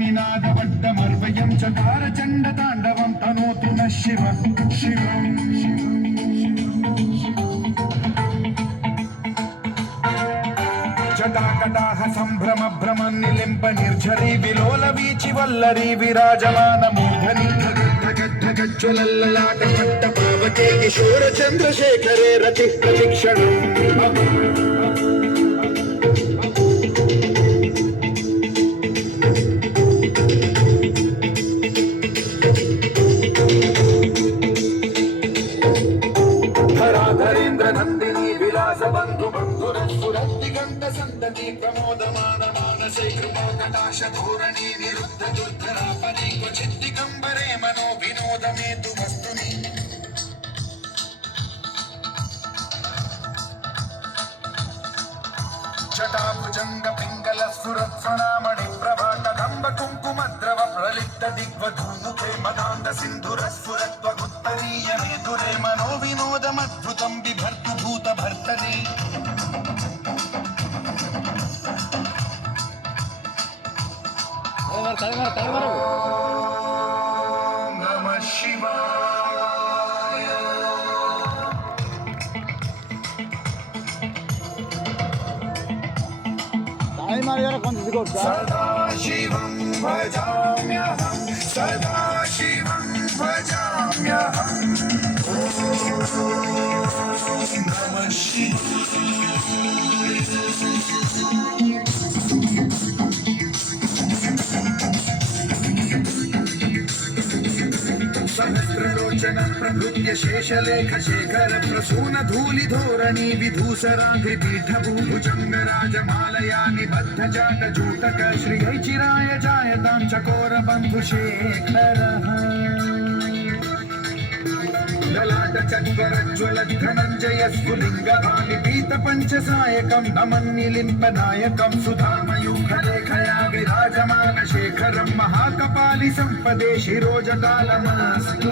निनादवड्डमर्वयं चकारचण्डताण्डवं तनोतु नः शिवं शिवम् जटाकटाह सम्भ्रम भ्रम निलिम्ब निर्झरी विलोल वीचि वल्लरी विराजमान मूर्धनि गज्ज्वलल्ललाट पट्ट पावके किशोर चन्द्रशेखरे रति प्रतिक्षणम् नंदिनी विलास बंधु बंधुरस्फुरद्दिगंत संतति प्रमोदमान मानसे कृपोकटाश धोरणी निरुद्ध दुर्धरापने क्वचित् दिगंबरे मनो विनोदमेतु वस्तुनि जटाभुजंग पिंगल सुरत्सणामणि प्रभा कदंब कुंकुमद्रव प्रलिप्त दिग्वधूमुखे मदान्त सिन्धुरस्फुरत्वगुत्तरीय मेधुरे मनो विनोदमद्भुतं बिभर्तु भूत भर्तने नमः शिवाय सदा शिवं भजाम्यहं सदा शिवं भजाम्यहं नमः शिवाय सहस्रलोचन प्रभृत्य शेषलेख शेखर प्रसून धूलि धोरणी विधूसराघ्रि पीठ भूभुजंग राजमालया निबद्ध जाट जूटक श्रियै चिराय जायतां चकोर बंधु शेखर ललाट चक्र ज्वल धनंजय स्फुलिंग भालि पीत पंचसायकं नमन्निलिम्ब नायकं सुधामयूख लेखया विराजमान शेखरं महाकपालि संपदे शिरोजकालमस्तु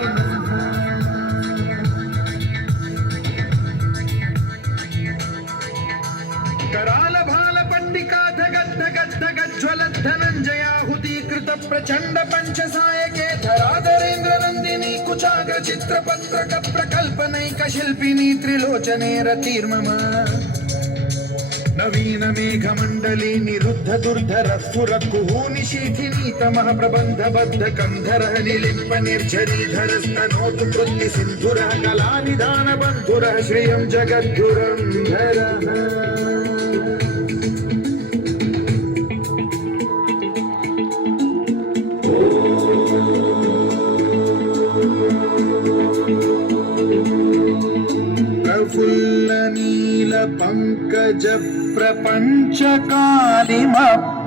कराल भाल पंडिका धगद् धगद् धगद् ज्वलद् धनंजयाहुतीकृत प्रचंड पंचसायके धराधरेन्द्र नंदिनी कुचाग्र चित्रपत्रक प्रकल्पनैक शिल्पिनी त्रिलोचने रतिर्मम नवीन मेघमंडली निरुद्ध दुर्धर स्फुर कुहूनिशीथिनी तमः प्रबंध बद्ध कंधर निलिम्ब निर्झरीधर स्तनोतु कृत्ति सिंधुर कलानिधान बंधुर श्रियं जगद्गुरंधर प्रफुल्ल नील पंकज प्रपंच कालिम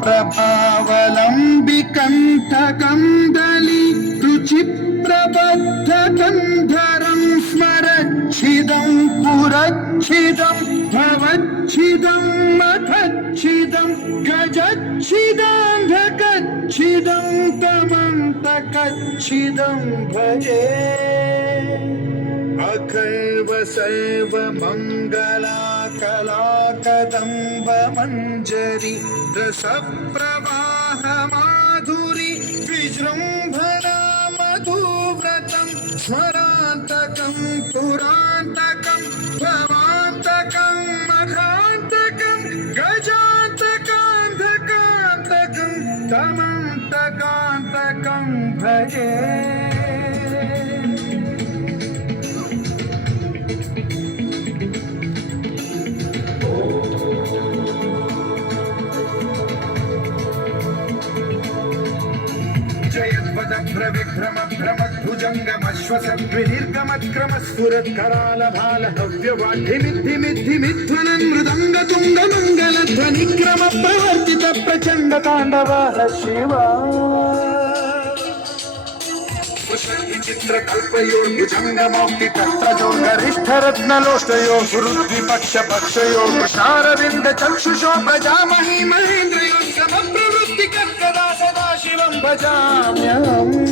प्रभावलंबि कंठ कंदली रुचि प्रबद्ध कंधरं स्मरच्छिदं पुरच्छिदं भवच्छिदं मखच्छिदं गजच्छिदान्धकच्छिदं तमन्तकच्छिदं भजे अखैव सर्व मंगला कला कदंब मंजरी रस प्रवाह माधुरी विजृंभणा मधुव्रतं स्मरान्तकं पुरान्तकं भवान्तकं मघान्तकं गजान्तकान्धकान्तकं तमन्तकान्तकं भजे विभ्रम भ्रमद्भुजंगमश्वसद्विनिर्गमत्क्रमस्फुरत्कराल भाल हव्यवाढ्यमिद्धिमिद्धिमिध्वनन् मृदंग तुंग मंगल ध्वनिक्रम प्रवर्तित प्रचंड तांडव शिवा विचित्र कल्पयो भुजंगमौक्ति तत्रजो गरिष्ठ रत्नलोष्टयो सुरुद्विपक्ष पक्षयो कृष्णारविंद चक्षुषो प्रजामहि महेन्द्रयो समप्रवृत्ति कर्कदा सदा शिवं भजाम्यहम्